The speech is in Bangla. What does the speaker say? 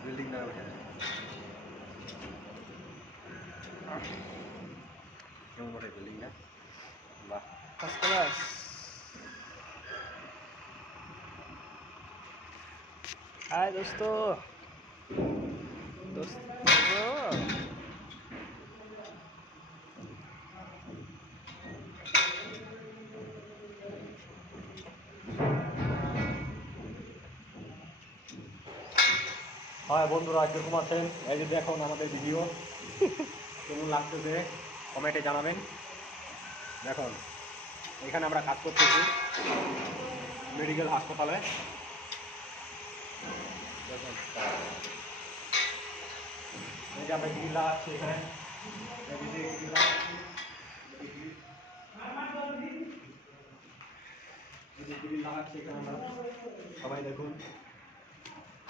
বিল্ডিং না ওঠে কেমন ওঠে বিল্ডিংটা বাহ ফার্স্ট ক্লাস। हाय दोस्तों হয় বন্ধুরা কিরকম আছেন? এই যে দেখুন আমাদের ভিডিও কেমন লাগতেছে কমেন্টে জানাবেন। দেখুন এখানে আমরা কাজ করতেছি মেডিকেল হাসপাতালে। দেখুন এই যে আমরা গ্রিল লাগাচ্ছি এখানে, গ্রিল লাগাচ্ছি এখানে আমরা, সবাই দেখুন।